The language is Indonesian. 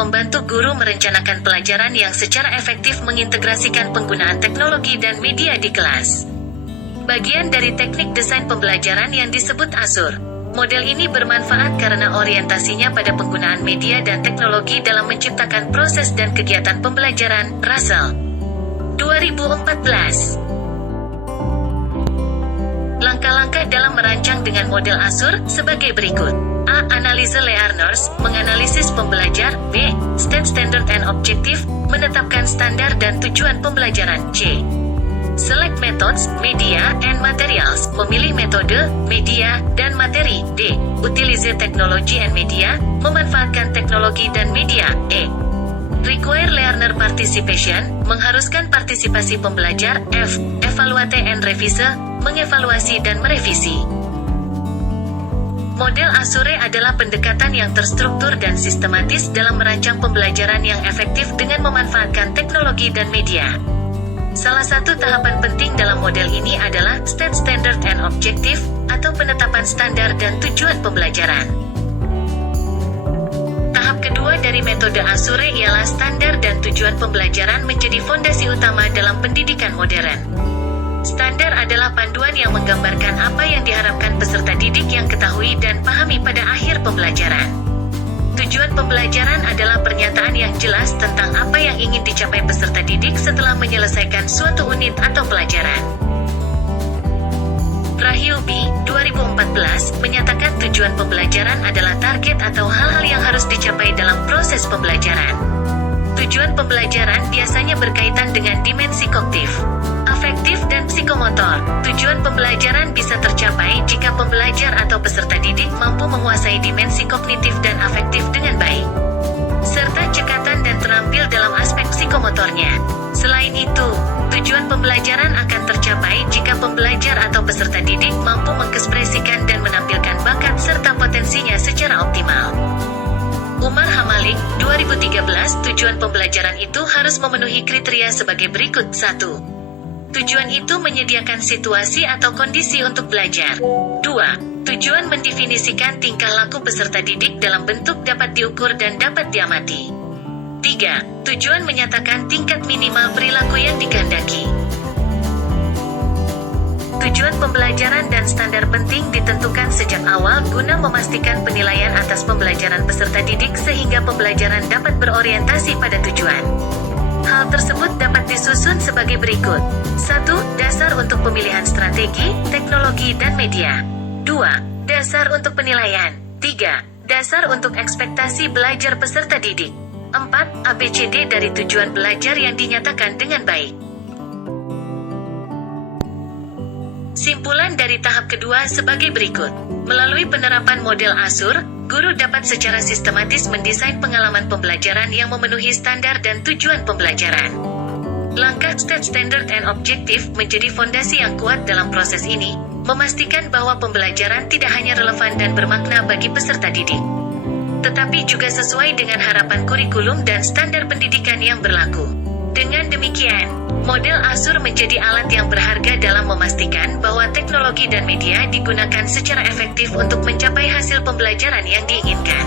membantu guru merencanakan pelajaran yang secara efektif mengintegrasikan penggunaan teknologi dan media di kelas. Bagian dari teknik desain pembelajaran yang disebut ASUR. Model ini bermanfaat karena orientasinya pada penggunaan media dan teknologi dalam menciptakan proses dan kegiatan pembelajaran. Russell, 2014. Langkah-langkah dalam merancang dengan model ASUR sebagai berikut. A. Analise learners, menganalisis pembelajar. B. State standard and objective, menetapkan standar dan tujuan pembelajaran. C. Select methods, media, and materials, memilih metode, media, dan materi. D. Utilize technology and media, memanfaatkan teknologi dan media. E. Require learner participation, mengharuskan partisipasi pembelajar. F. Evaluate and revise, mengevaluasi dan merevisi. Model ASURE adalah pendekatan yang terstruktur dan sistematis dalam merancang pembelajaran yang efektif dengan memanfaatkan teknologi dan media. Salah satu tahapan penting dalam model ini adalah State Standard and Objective, atau penetapan standar dan tujuan pembelajaran. Tahap kedua dari metode ASURE ialah standar dan tujuan pembelajaran menjadi fondasi utama dalam pendidikan modern. Standar adalah panduan yang menggambarkan apa yang diharapkan peserta didik yang ketahui dan pahami pada akhir pembelajaran. Tujuan pembelajaran adalah pernyataan yang jelas tentang apa yang ingin dicapai peserta didik setelah menyelesaikan suatu unit atau pelajaran. Rahyubi, 2014, menyatakan tujuan pembelajaran adalah target atau hal-hal yang harus dicapai dalam proses pembelajaran. Tujuan pembelajaran biasanya berkaitan dengan dimensi kognitif, afektif dan psikomotor. Tujuan pembelajaran bisa tercapai jika pembelajar atau peserta didik mampu menguasai dimensi kognitif dan afektif dengan baik, serta cekatan dan terampil dalam aspek psikomotornya. Selain itu, tujuan pembelajaran akan tercapai jika pembelajar atau peserta didik mampu mengekspresikan dan menampilkan bakat serta potensinya secara optimal. Umar Hamalik, 2013, tujuan pembelajaran itu harus memenuhi kriteria sebagai berikut. 1. Tujuan itu menyediakan situasi atau kondisi untuk belajar. 2. Tujuan mendefinisikan tingkah laku peserta didik dalam bentuk dapat diukur dan dapat diamati. 3. Tujuan menyatakan tingkat minimal perilaku yang dikehendaki. Tujuan pembelajaran dan standar penting ditentukan sejak awal guna memastikan penilaian atas pembelajaran peserta didik sehingga pembelajaran dapat berorientasi pada tujuan. Hal tersebut dapat disusun sebagai berikut. 1. Dasar untuk pemilihan strategi, teknologi dan media. 2. Dasar untuk penilaian. 3. Dasar untuk ekspektasi belajar peserta didik. 4. ABCD dari tujuan belajar yang dinyatakan dengan baik. Simpulan dari tahap kedua sebagai berikut. Melalui penerapan model ASUR, guru dapat secara sistematis mendesain pengalaman pembelajaran yang memenuhi standar dan tujuan pembelajaran. Langkah State Standard and Objective menjadi fondasi yang kuat dalam proses ini, memastikan bahwa pembelajaran tidak hanya relevan dan bermakna bagi peserta didik, tetapi juga sesuai dengan harapan kurikulum dan standar pendidikan yang berlaku. Dengan demikian, model ASUR menjadi alat yang berharga dalam memastikan bahwa teknologi dan media digunakan secara efektif untuk mencapai hasil pembelajaran yang diinginkan.